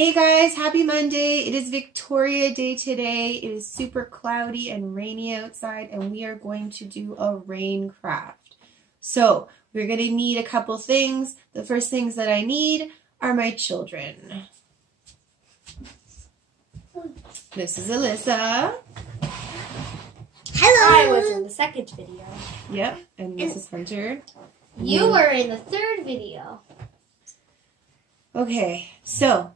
Hey guys, happy Monday. It is Victoria Day today. It is super cloudy and rainy outside and we are going to do a rain craft. So we're going to need a couple things. The first things that I need are my children. This is Alyssa. Hello. I was in the second video. Yep, and this is Hunter. You were in the third video. Okay, so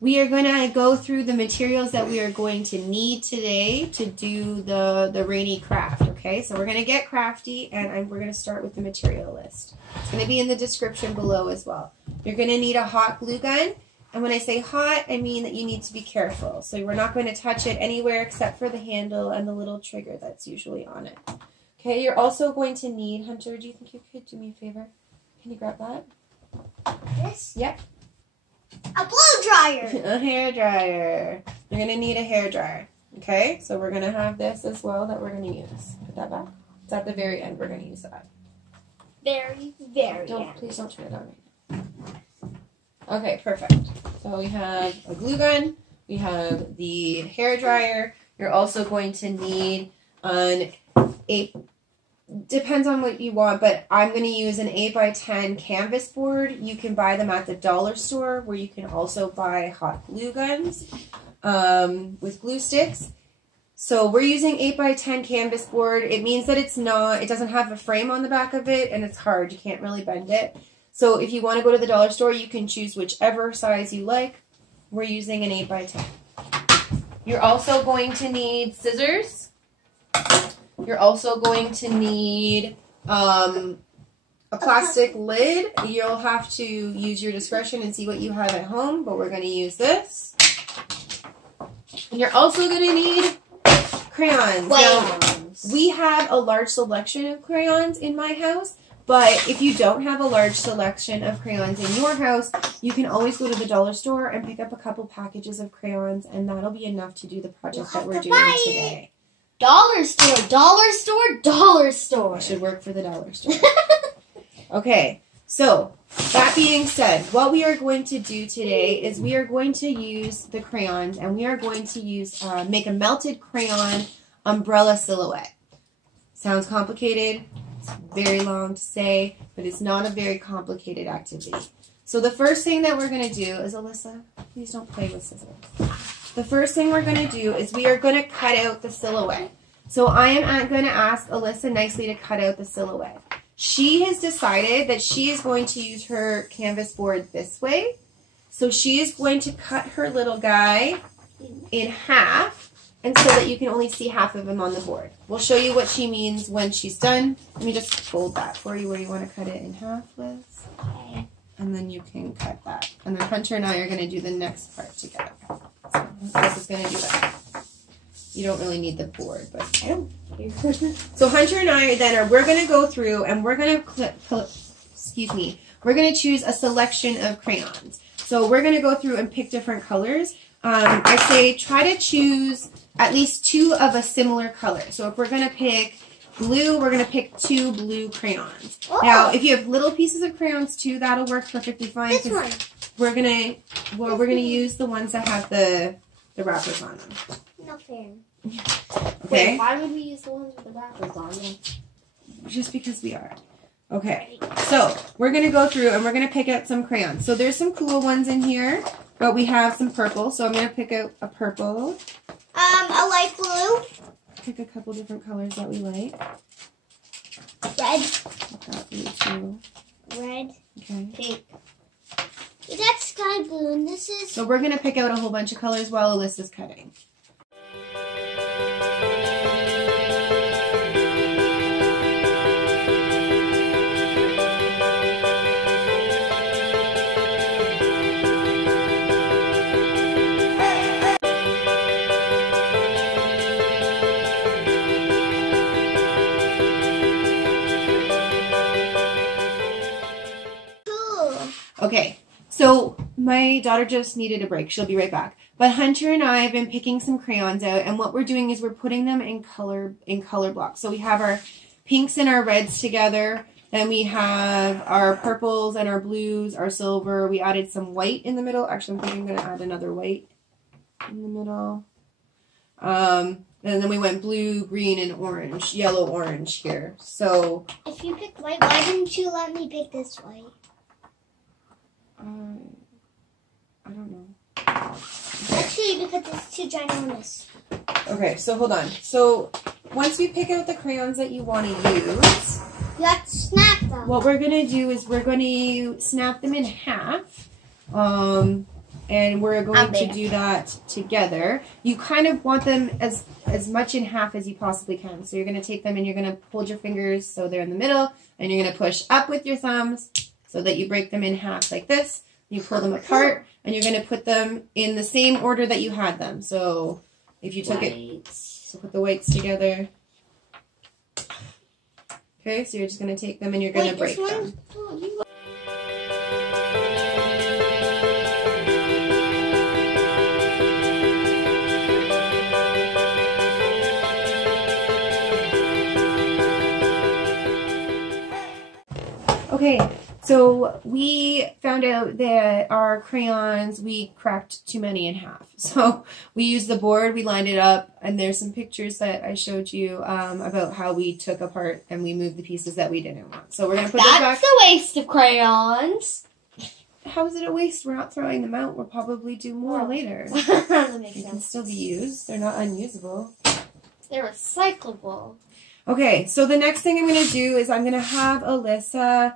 we are going to go through the materials that we are going to need today to do the rainy craft, okay? So we're going to get crafty, and we're going to start with the material list. It's going to be in the description below as well. You're going to need a hot glue gun, and when I say hot, I mean that you need to be careful. So we're not going to touch it anywhere except for the handle and the little trigger that's usually on it. Okay, you're also going to need, Hunter, do you think you could do me a favor? Can you grab that? This? Yep. A blow dryer. A hair dryer. You're going to need a hair dryer. Okay, so we're going to have this as well that we're going to use. Put that back. It's at the very end. We're going to use that. Very Please don't turn it on right now. Okay, perfect. So we have a glue gun. We have the hair dryer. You're also going to need depends on what you want, but I'm going to use an 8x10 canvas board. You can buy them at the dollar store, where you can also buy hot glue guns with glue sticks. So we're using 8x10 canvas board. It means that it doesn't have a frame on the back of it, and it's hard. You can't really bend it. So if you want to go to the dollar store, you can choose whichever size you like. We're using an 8x10. You're also going to need scissors. You're also going to need a plastic lid. You'll have to use your discretion and see what you have at home, but we're going to use this. And you're also going to need crayons. Now, we have a large selection of crayons in my house, but if you don't have a large selection of crayons in your house, you can always go to the dollar store and pick up a couple packages of crayons, and that'll be enough to do the project that we're doing today. Dollar store, dollar store, dollar store. I should work for the dollar store. Okay, so that being said, what we are going to do today is we are going to use the crayons, and we are going to make a melted crayon umbrella silhouette. Sounds complicated. It's very long to say, but it's not a very complicated activity. So the first thing that we're going to do is, Alyssa, please don't play with scissors. The first thing we're going to do is we are going to cut out the silhouette. So I am going to ask Alyssa nicely to cut out the silhouette. She has decided that she is going to use her canvas board this way. So she is going to cut her little guy in half, and so that you can only see half of him on the board. We'll show you what she means when she's done. Let me just fold that for you where you want to cut it in half, Liz. Okay. And then you can cut that. And then Hunter and I are going to do the next part together. So this is going to do that. You don't really need the board, but I don't. So Hunter and I then we're going to go through and we're going to we're going to choose a selection of crayons. So we're going to go through and pick different colors. I say try to choose at least 2 of a similar color. So if we're going to pick blue, we're going to pick 2 blue crayons. Oh. Now, if you have little pieces of crayons too, that'll work perfectly fine. This one. We're gonna use the ones that have the wrappers on them. No fair. Okay. Wait, why would we use the ones with the wrappers on them? Just because we are. Okay. So we're gonna go through and we're gonna pick out some crayons. So there's some cool ones in here, but we have some purple. So I'm gonna pick out a purple. A light blue. Pick a couple different colors that we like. Red. Got blue too. Red. Okay. Pink. That's sky blue, and this is... So we're going to pick out a whole bunch of colors while Alyssa's cutting. Cool. Okay. So my daughter just needed a break. She'll be right back. But Hunter and I have been picking some crayons out, and what we're doing is we're putting them in color blocks. So we have our pinks and our reds together, Then we have our purples and our blues, our silver. We added some white in the middle. Actually, I'm thinking I'm going to add another white in the middle. And then we went blue, green, and orange, yellow, orange here. So if you picked white, why didn't you let me pick this white? I don't know. Actually, because it's too ginormous. Okay, so hold on. So once you pick out the crayons that you want to use, you have to snap them. What we're going to do is we're going to snap them in half. And we're going to do that together. You kind of want them as much in half as you possibly can. So you're going to take them and you're going to hold your fingers so they're in the middle. And you're going to push up with your thumbs so that you break them in half like this. You pull them apart and you're going to put them in the same order that you had them. So if you took it, so put the whites together. Okay, so you're just going to take them and you're going to break them. Okay, so we found out that our crayons, we cracked too many in half. So we used the board, we lined it up, and there's some pictures that I showed you about how we took apart and we moved the pieces that we didn't want. So we're going to put this back. That's a waste of crayons. How is it a waste? We're not throwing them out. We'll probably do more later. That makes They sense. can still be used. They're not unusable. They're recyclable. Okay, so the next thing I'm going to do is I'm going to have Alyssa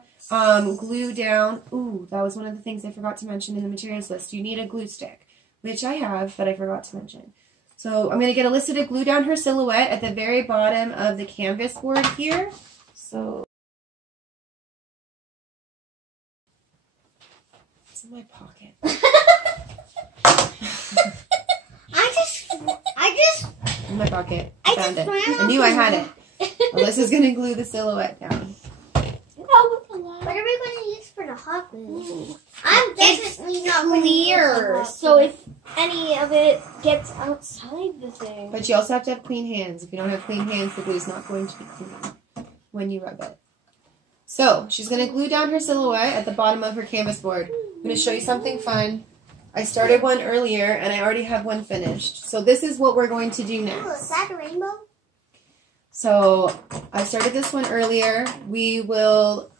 glue down. Ooh, that was one of the things I forgot to mention in the materials list. You need a glue stick, which I have, but I forgot to mention. So I'm going to get Alyssa to glue down her silhouette at the very bottom of the canvas board here. So it's in my pocket. I just In my pocket. I Found just it. ran I knew I had off it. Alyssa's going to glue the silhouette down. What are we going to use for the hot glue? I'm definitely not going to use the Clear, hot so glue. if any of it gets outside the thing. But you also have to have clean hands. If you don't have clean hands, the glue is not going to be clean when you rub it. So she's going to glue down her silhouette at the bottom of her canvas board. I'm going to show you something fun. I started one earlier and I already have one finished. So this is what we're going to do Ooh, next. is that a rainbow? So I started this one earlier. We will,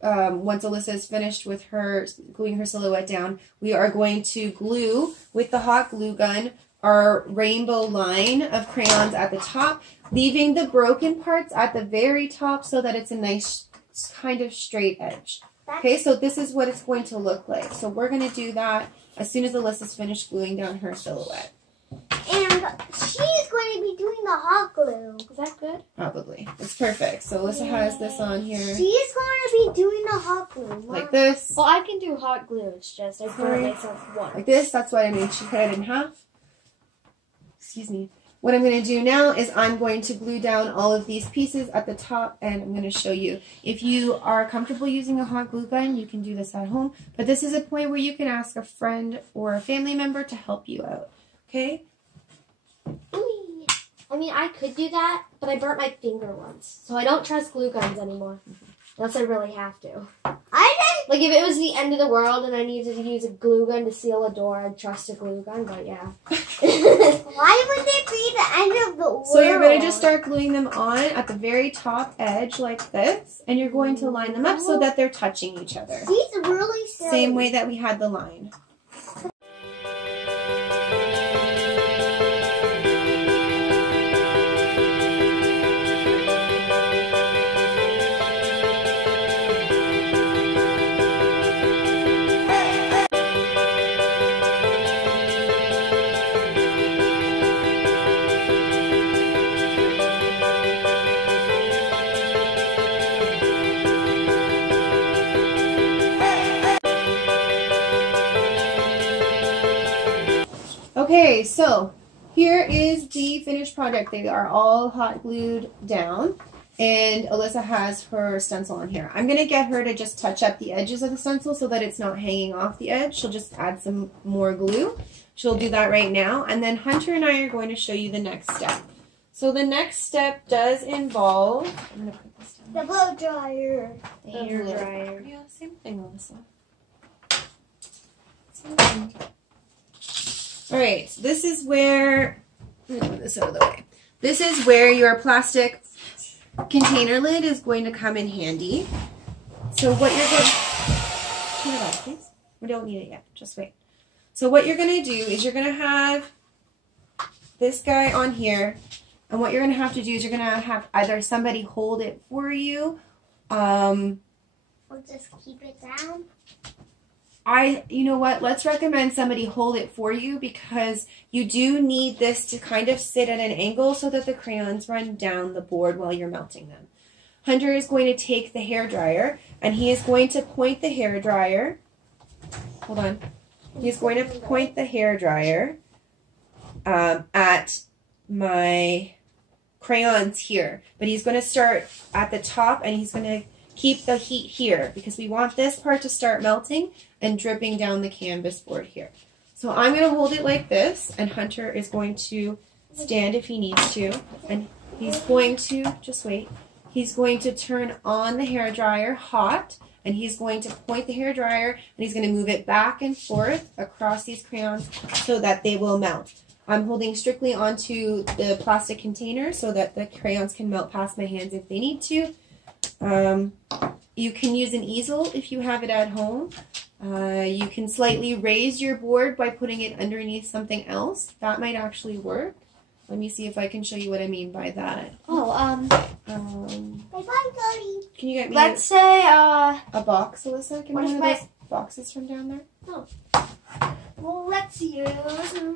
once Alyssa is finished with her gluing her silhouette down, we are going to glue with the hot glue gun our rainbow line of crayons at the top, leaving the broken parts at the very top so that it's a nice kind of straight edge. Okay, so this is what it's going to look like. So we're going to do that as soon as Alyssa's finished gluing down her silhouette. And she's going to be doing the hot glue. Is that good? Probably. It's perfect. So Alyssa has this on here She's going to be doing the hot glue. like this. Well, I can do hot glue. It's just I burnt myself once. Like this. That's what I mean. She cut it in half. Excuse me. What I'm going to do now is I'm going to glue down all of these pieces at the top, and I'm going to show you. If you are comfortable using a hot glue gun, you can do this at home. But this is a point where you can ask a friend or a family member to help you out. Okay? I mean, I could do that, but I burnt my finger once. So I don't trust glue guns anymore. Unless I really have to. Like, if it was the end of the world and I needed to use a glue gun to seal a door, I'd trust a glue gun, but yeah. Why would it be the end of the world? So you're going to just start gluing them on at the very top edge like this, and you're going to line them up so that they're touching each other. She's really silly. Same way that we had the line. Okay, so here is the finished project. They are all hot glued down, and Alyssa has her stencil on here. I'm going to get her to just touch up the edges of the stencil so that it's not hanging off the edge. She'll just add some more glue. She'll do that right now, and then Hunter and I are going to show you the next step. So the next step does involve, I'm going to put this down. The blow dryer. The hair dryer. Yeah, same thing, Melissa. Same thing. All right, so this is where, let me move this out of the way. This is where your plastic container lid is going to come in handy. So what you're going to, turn it off, please. We don't need it yet, just wait. So what you're going to do is you're going to have this guy on here, and what you're going to have to do is you're going to have either somebody hold it for you. Or just keep it down. You know what, let's recommend somebody hold it for you, because you do need this to kind of sit at an angle so that the crayons run down the board while you're melting them. Hunter is going to take the hairdryer, and he is going to point the hairdryer, hold on, he's going to point the hairdryer at my crayons here, but he's going to start at the top, and he's going to keep the heat here, because we want this part to start melting and dripping down the canvas board here. So I'm going to hold it like this, and Hunter is going to stand if he needs to, and he's going to, just wait, he's going to turn on the hairdryer hot, and he's going to point the hairdryer, and he's going to move it back and forth across these crayons so that they will melt. I'm holding strictly onto the plastic container so that the crayons can melt past my hands if they need to. You can use an easel if you have it at home. You can slightly raise your board by putting it underneath something else. That might actually work. Let me see if I can show you what I mean by that. Bye-bye, Daddy. Can you get me Let's say, a box, Alyssa? Can what you if one of those boxes from down there? well, let's use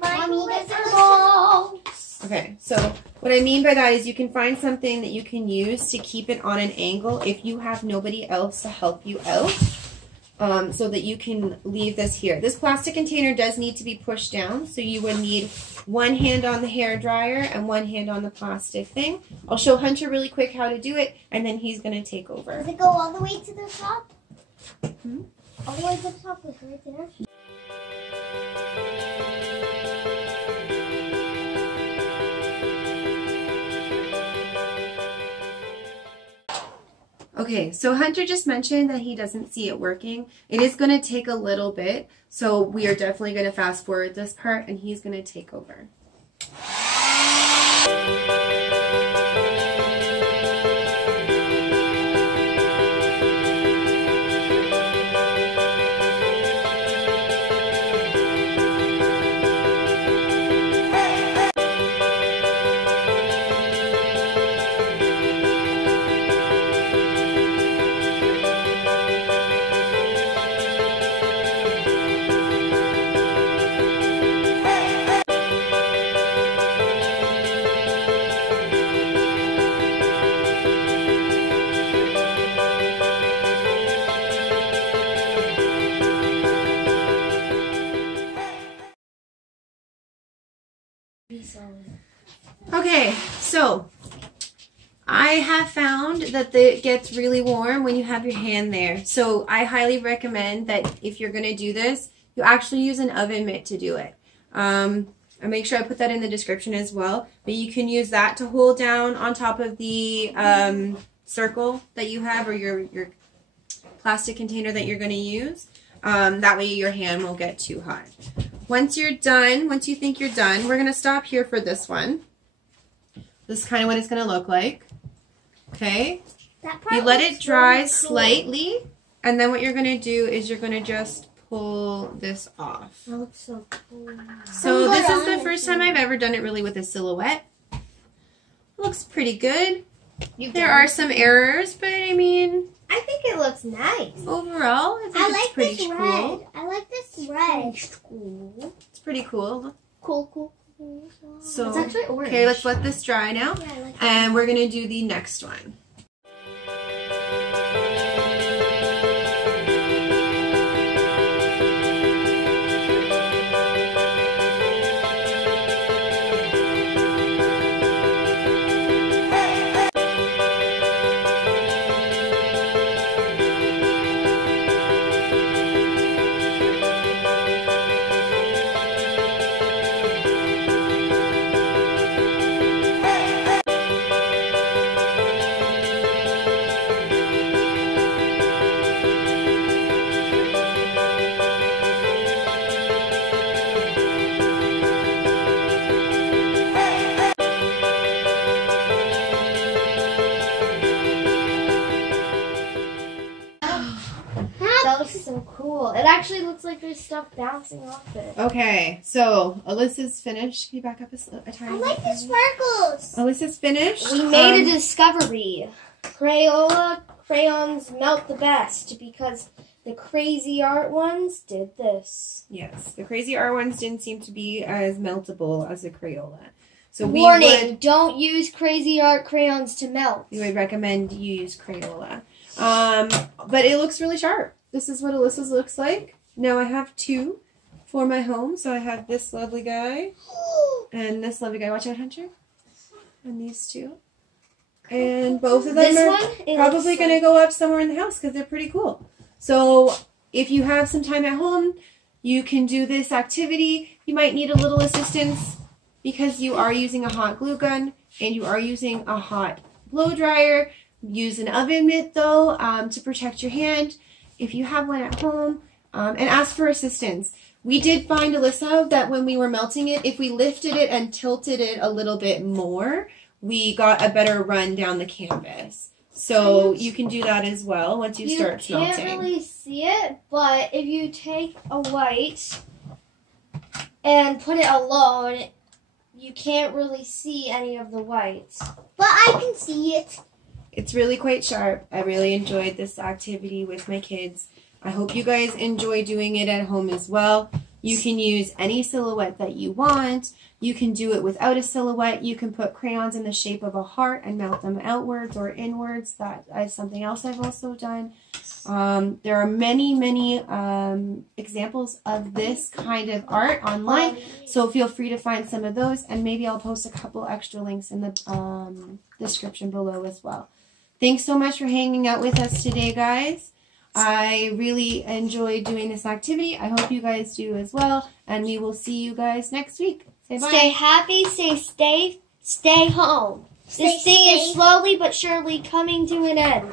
my Mommy, glitter balls. Okay, so what I mean by that is you can find something that you can use to keep it on an angle if you have nobody else to help you out, so that you can leave this here. This plastic container does need to be pushed down, so you would need one hand on the hair dryer and one hand on the plastic thing. I'll show Hunter really quick how to do it, and then he's going to take over. Does it go all the way to the top? Hmm? All the way to the top is right there. Okay, so Hunter just mentioned that he doesn't see it working. It is going to take a little bit, so we are definitely going to fast forward this part, and he's going to take over. Okay, so I have found that it gets really warm when you have your hand there. So I highly recommend that if you're going to do this, you actually use an oven mitt to do it. I'll make sure I put that in the description as well. But you can use that to hold down on top of the circle that you have, or your plastic container that you're going to use. That way your hand won't get too hot. Once you're done, once you think you're done, we're going to stop here for this one. This is kind of what it's going to look like. Okay? You let it dry slightly, and then what you're going to do is you're going to just pull this off. That looks so cool. So this is the first time I've ever done it really with a silhouette. Looks pretty good. There are some errors, but I mean, I think it looks nice. overall, I think it's pretty cool. Red. I like this red. It's pretty cool. Cool. So, It's actually orange. okay, let's let this dry now, Yeah, I like and we're gonna do the next one. like there's stuff bouncing off it. Okay, so Alyssa's finished. Can you back up a tiny bit? I like the sparkles. Alyssa's finished. We made a discovery. Crayola crayons melt the best because the crazy art ones did this. Yes, the crazy art ones didn't seem to be as meltable as the Crayola. So Warning, don't use crazy art crayons to melt. We would recommend you use Crayola. But it looks really sharp. This is what Alyssa's looks like. Now I have two for my home. So I have this lovely guy and this lovely guy. Watch out, Hunter. And these two. And both of them are probably going to go up somewhere in the house because they're pretty cool. So if you have some time at home, you can do this activity. You might need a little assistance because you are using a hot glue gun and you are using a hot blow dryer. Use an oven mitt though to protect your hand if you have one at home, and ask for assistance. We did find, Alyssa, that when we were melting it, if we lifted it and tilted it a little bit more, we got a better run down the canvas. So you can do that as well once you start smelting. You can't really see it, but if you take a white and put it alone, you can't really see any of the whites. But I can see it. It's really quite sharp. I really enjoyed this activity with my kids. I hope you guys enjoy doing it at home as well. You can use any silhouette that you want. You can do it without a silhouette. You can put crayons in the shape of a heart and mount them outwards or inwards. That is something else I've also done. There are many, many examples of this kind of art online, so feel free to find some of those, and maybe I'll post a couple extra links in the description below as well. Thanks so much for hanging out with us today, guys. I really enjoyed doing this activity. I hope you guys do as well, and we will see you guys next week. Say bye. Stay happy, stay home. This thing is slowly but surely coming to an end.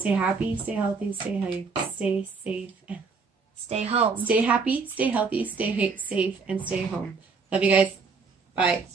Stay happy, stay healthy, stay safe. Stay home. Stay happy, stay healthy, stay safe, and stay home. Love you guys. Bye.